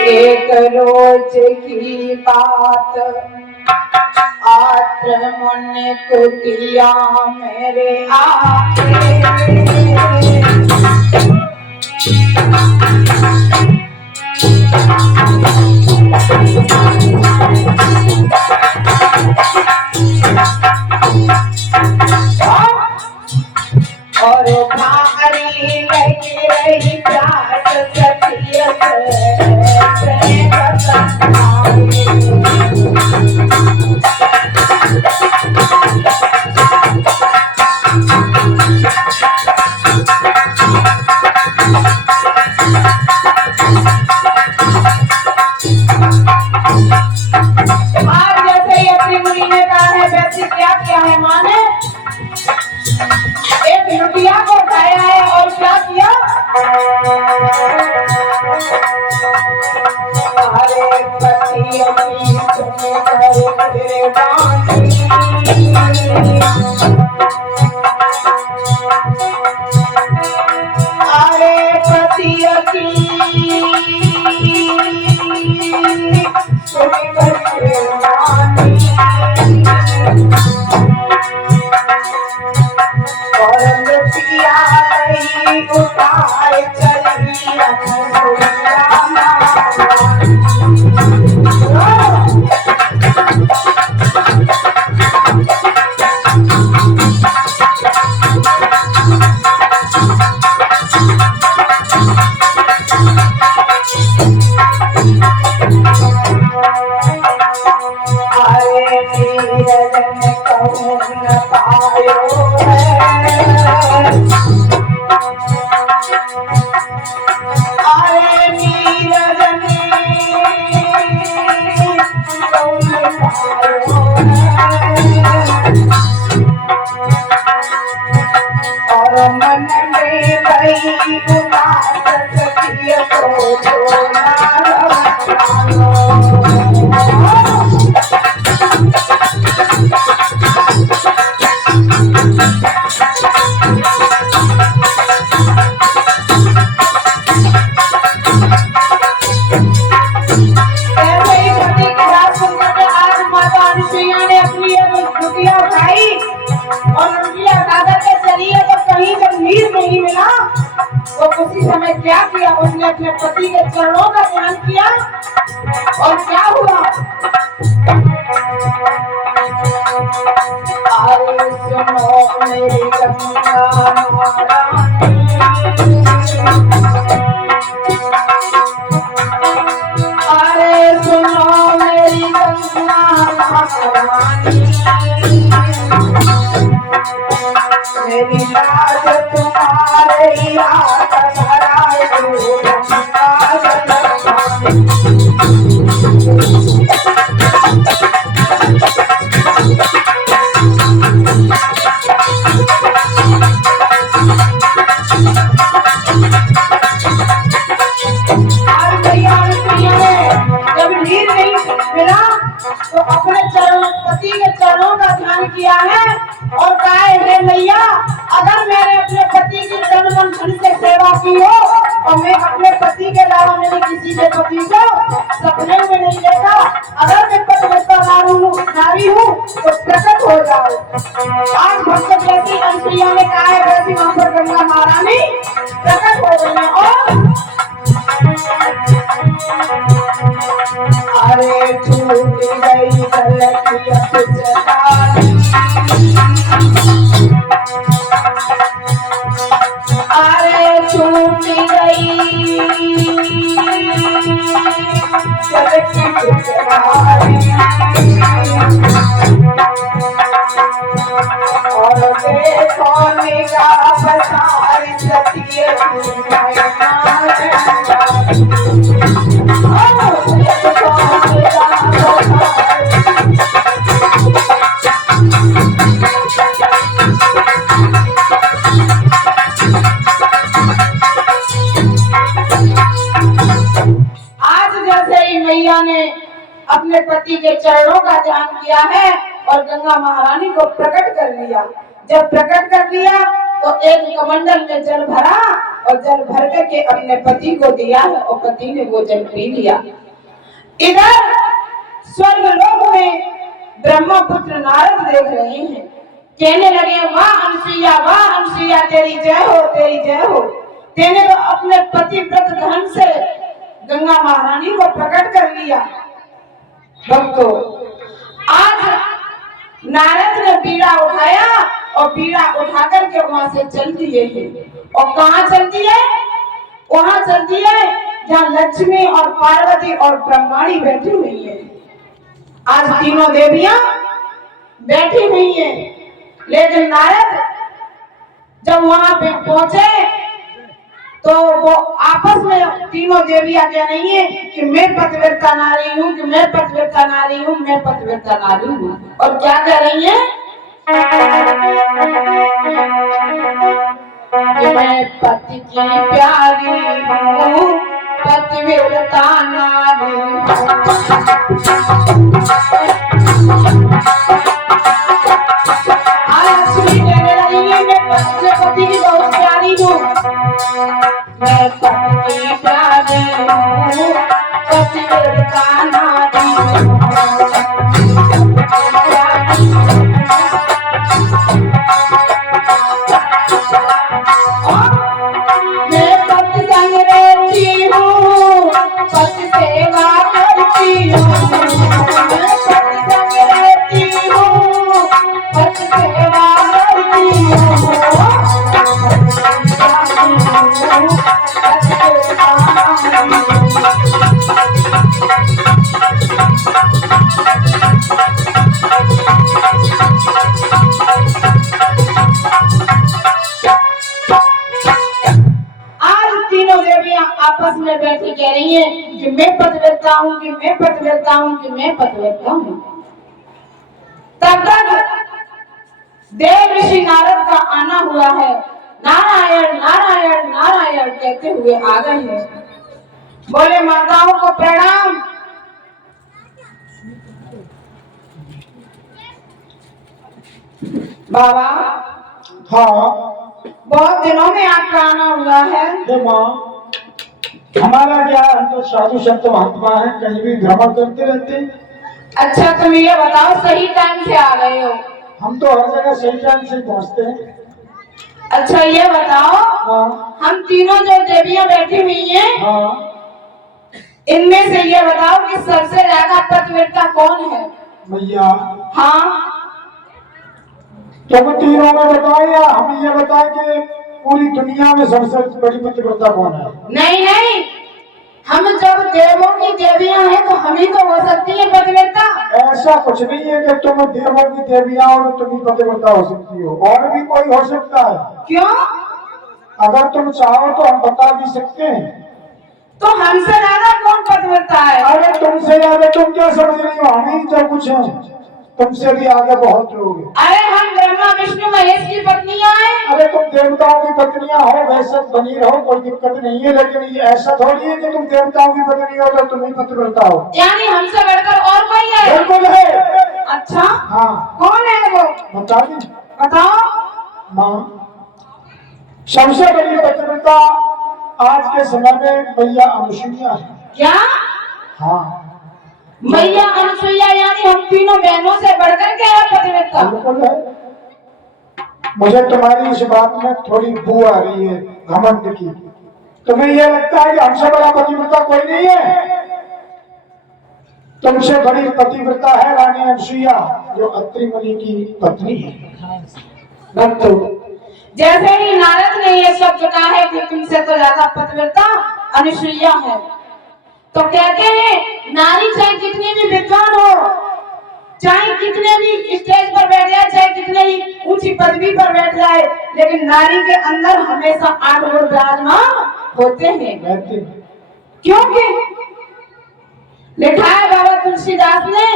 एक रोज की बात आक्रमण कुटिया मेरे आके और भारी लगी रही प्यास सतियत क्या किया है माँ ने? एक लुटिया को उठाया है और क्या किया? अरे पति अरे पति उठाए चली अरे नीरजन कहूँ न पायो अरे नीरजन कहूँ न पायो और मन में गई उदास सखिय को छोड़ा तो उसी समय क्या किया? उसने अपने पति के चरणों का ध्यान किया और क्या हुआ? अरे सुनो मेरी गंगा अरे सुनो मेरी गंगा मेरी लाज तुम्हारे याद भराए जब नीर नहीं मिला तो अपने पति के चरणों का ध्यान किया है और कहा है मैया अगर मैंने अपने पति की तन मन धन से सेवा की हो और मैं अपने पति के अलावा मैंने किसी के पति को सपने में नहीं देखा, अगर मैं पतिव्रता नारी हूँ तो प्रकट हो जाओ। आज भक्त जैसी अनुसुईया ने कहा है वैसी वहां पर गंगा महारानी प्रकट हो गई है। और अरे छूट गई गलती अरे छूट गई और देखो निगाह बसारी सतिय मैया ने अपने पति के चरणों का ध्यान किया है और गंगा महारानी को प्रकट कर लिया। जब प्रकट कर लिया तो एक कमंडल में जल भरा और जल भर करके अपने पति को दिया है और पति ने वो जल पी लिया। इधर स्वर्ग लोक में ब्रह्मपुत्र नारद देख रहे हैं, कहने लगे वाह अनुसुईया तेरी जय हो, तेरी जय हो। तेने तो अपने पतिव्रत धन से गंगा महारानी को प्रकट कर लिया। भक्तों, आज नारद ने बीड़ा उठाया और बीड़ा उठा करके वहां से चल दिए हैं। और कहाँ चल दिए? वहां चल दिए जहाँ लक्ष्मी और पार्वती और ब्रह्माणी बैठी हुई है। आज तीनों देवियां बैठी हुई हैं, लेकिन नारद जब वहां पे पहुंचे तो वो आपस में तीनों देवियां कह रही है कि मैं पतिव्रता नारी हूँ, कि मैं पतिव्रता नारी हूँ, मैं पतिव्रता नारी हूँ। और क्या कह रही है कि मैं पति की प्यारी हूँ, पतिव्रता नारी पति की बहुत प्यारी हूँ, मैं पति की प्यारी हूँ, पतिव्रता नारी मैं पति संग रहती हूँ, पति सेवा करती हूँ, मैं पति संग रहती हूँ, पति सेवा करती हूँ। आपस में बैठी कह रही है कि मैं पतिव्रता हूँ, कि मैं पतिव्रता हूँ, कि मैं पतिव्रता हूँ। तब तक देव ऋषि नारद का आना हुआ है। नारायण नारायण नारायण कहते हुए आ गए हैं। बोले माताओं को प्रणाम। बाबा, हाँ, बहुत दिनों में आपका आना हुआ है। माँ, हमारा क्या, हम तो साधु संत महात्मा है, कहीं भी भ्रमण करते रहते हैं। अच्छा, तुम ये बताओ सही टाइम से आ गए हो? हम तो हर जगह सही टाइम से पहुँचते हैं। अच्छा ये बताओ, हाँ, हम तीनों जो देवियां बैठी हुई हैं, हाँ, इनमें से ये बताओ कि सबसे ज्यादा पतिव्रता कौन है? भैया, हाँ, तुम तीनों में बताओ या हम ये बताएं कि पूरी दुनिया में सबसे बड़ी पतिव्रता कौन है? नहीं नहीं, हम जब देवों की देवियां हैं तो हम ही तो हो सकती है पतिव्रता। ऐसा कुछ नहीं है कि तुम देवों की देवियां और तुम ही पतिव्रता हो सकती हो, और भी कोई हो सकता है। क्यों? अगर तुम चाहो तो हम बता भी सकते हैं। तो हमसे ज्यादा कौन पतिव्रता है? अरे तुमसे ज्यादा तुम क्या समझ रही हो? हम ही जो कुछ है, तुमसे भी आगे बहुत लोग हैं। अरे हम ब्रह्मा विष्णु महेश की पत्नियां हैं। अरे तुम देवताओं की पत्नियां हो, वैसे बनी रहो, कोई दिक्कत नहीं है, लेकिन ये ऐसा थोड़ी है कि तुम देवताओं की पत्नी हो तो तुम ही पतिव्रता हो। यानी हमसे बढ़कर और कोई है? बिल्कुल है। अच्छा, हाँ, कौन है वो? बता दी। बताओ। माँ, सबसे बड़ी पतिव्रता आज के समय में मैया अनुसुईया है। क्या? हाँ, मैया अनुसुईया, यानी हम तीनों बहनों से बढ़कर के है पतिव्रता? बिल्कुल है। मुझे तुम्हारी इस बात में थोड़ी बू आ रही है, घमंड की। तुम्हें यह लगता है कि हमसे बड़ा पतिव्रता कोई नहीं है? तुमसे बड़ी पतिव्रता है रानी अनुसुईया, जो अत्रि मुनि की पत्नी है। भक्तों, जैसे ही नारद ने ये शब्द कहा है कि तुमसे तो ज्यादा पतिव्रता अनुसुईया है, तो कहते हैं नारी चाहे कितनी भी विद्वान हो, चाहे कितने भी स्टेज पर बैठ जाए, चाहे कितने ही ऊंची पदवी पर बैठ जाए, लेकिन नारी के अंदर हमेशा 8 गुण विराजमान होते हैं। क्योंकि लिखा है बाबा तुलसीदास ने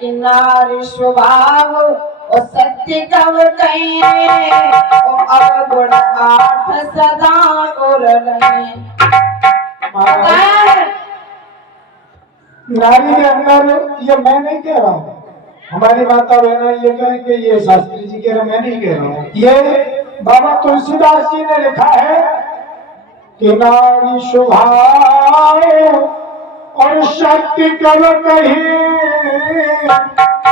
कि नारी स्वभाव और सत्य कव कहीं और अवगुण 8 सदा और नहीं। नारी के अंदर, ये मैं नहीं कह रहा हूँ, हमारी माता बहना ये कहें कि ये शास्त्री जी कह रहे, मैं नहीं कह रहा हूँ, ये बाबा तुलसीदास जी ने लिखा है कि नारी स्वभाव और शक्ति कब कही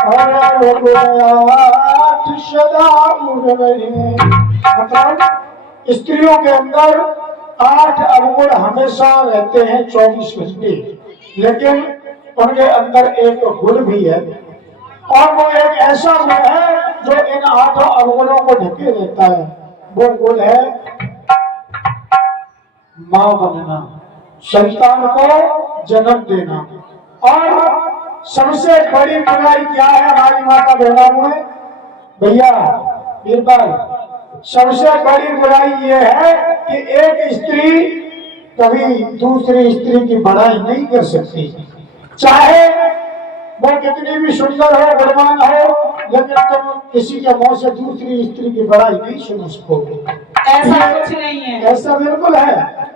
और गुणात सदा उड़ रही। मतलब स्त्रियों के अंदर 8 अवगुण हमेशा रहते हैं 24 घंटे, लेकिन उनके अंदर एक गुण भी है और वो एक ऐसा गुण है जो इन 8 अवगुणों को ढके रहता है। वो गुण है मां बनना, संतान को जन्म देना। और सबसे बड़ी बुराई क्या है हमारी माता बहनों में भैया बीरबल, सबसे बड़ी बुराई ये है कि एक स्त्री कभी दूसरी स्त्री की बड़ाई नहीं कर सकती, चाहे वो कितनी भी सुंदर हो गुणवान हो, लेकिन तुम किसी के मुंह से दूसरी स्त्री की बड़ाई नहीं सुन सकोगे। ऐसा कुछ नहीं है, ऐसा बिल्कुल है।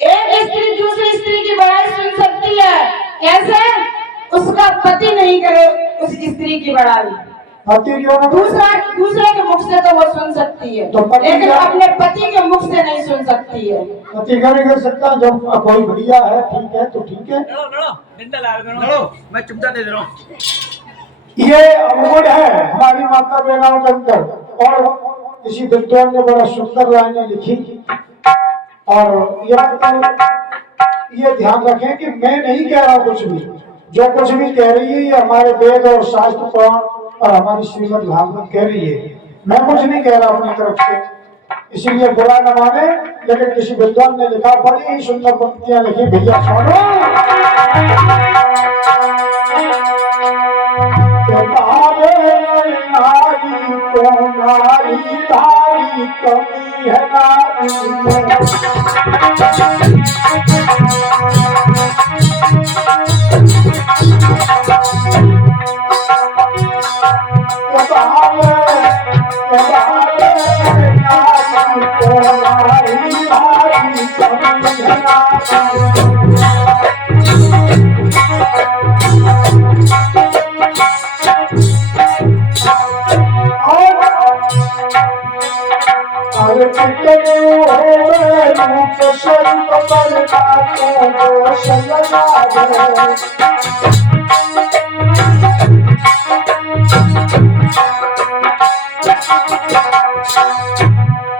एक स्त्री दूसरी स्त्री की बड़ाई सुन सकती है, कैसे? उसका पति नहीं करे उस स्त्री की बड़ाई, पति क्यों ना? दूसरे के मुख से तो वो सुन सकती है, तो लेकिन अपने पति के मुख से नहीं सुन सकती है। पति क्या नहीं कर सकता? जब कोई बढ़िया है, ठीक है तो ठीक है। मैं चुपचाप दे रहा हूँ। ये अवगुण है हमारी माता बहनों के अंदर। और किसी विद्वान ने बड़ा सुंदर लाइनें लिखी और ये ध्यान रखें कि मैं नहीं कह रहा कुछ भी, जो कुछ भी कह रही है ये हमारे वेद और शास्त्र पुराण और हमारी श्रीमद् भागवत कह रही है। मैं कुछ नहीं कह रहा अपनी तरफ से, इसीलिए बुरा न माने। लेकिन किसी विद्वान ने लिखा, बड़ी ही सुंदर पंक्तियां लिखी, भैया सुनो। नारी को नारी धारी कमी है नारी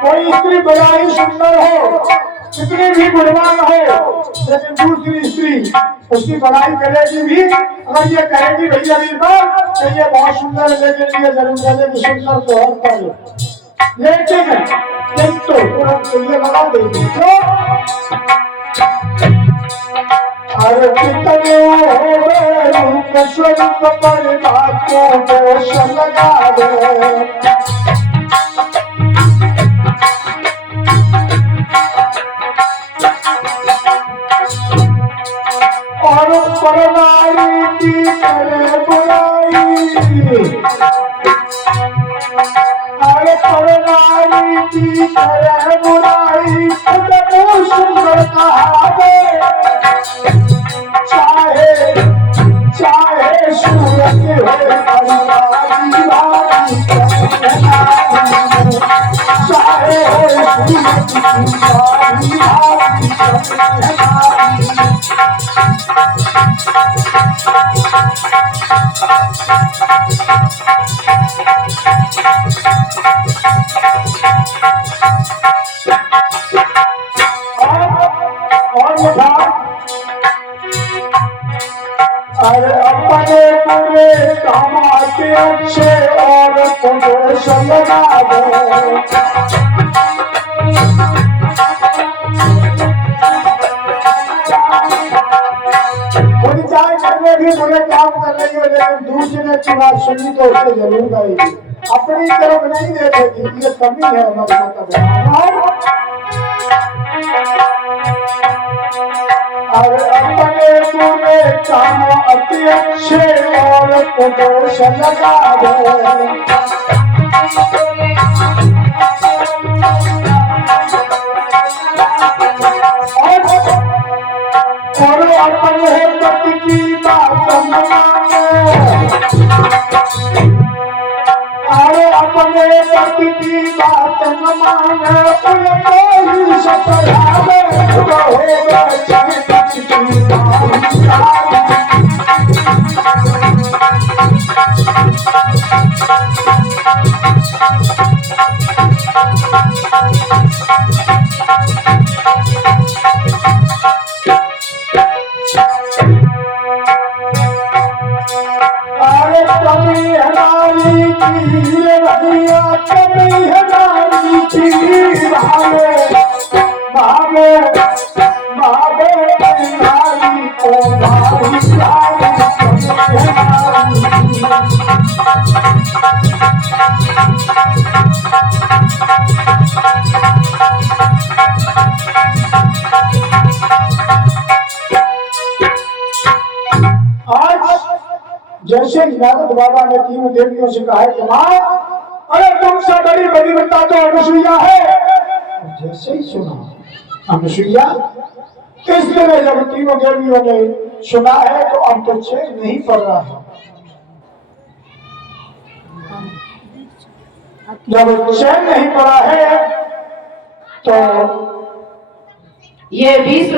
कोई स्त्री बड़ी सुंदर हो, कितनी भी गुणवान हो, लेकिन दूसरी स्त्री उसकी बड़ाई करेगी भी। अगर ये कहेगी भैया बीरबल ये बहुत सुंदर है, लेकिन ये जरूर कहेगी सुंदर तो और करे, लेकिन तो तुरंत ये लगा देगी। क्यों? अरे कितने रूप स्वरूप पर बातों दोष लगा दे। और परनारी की करे बुराई, अरे परनारी की करे बुराई, खुद को सुंदर कहा दे। चाहे चाहे सूरत हो हमारी वाली, चाहे सूरत हमारी अरे अपने पूरे कमाते अच्छे और तुझे समझा दो। कोई चाहे करने भी बुरे काम कर रही हो, लेकिन दूसरे की बात सुनी तो उससे जरूर गई, अपनी तरफ नहीं देखेगी। ये कमी है हमारे और अपने पूरे काम अति अच्छे और दोष लगा दो। और अपने पति की बात मानो, अरे अपने पति की बात न माने, उनको ही सतावे। अरे कभी हमारी की भैया, कभी हमारी की भावे भावे भावे नारी को भाई आज जैसे नारद बाबा ने तीनों देवियों से कहा कि माँ, अरे तुमसे बड़ी पतिव्रता तो अनुसुईया है। और जैसे ही सुना अनुसुईया, इस तरह जब तीनों देवियों ने सुना है तो अब तो चैन नहीं पड़ रहा है। जब चैन नहीं पड़ा है तो ये 20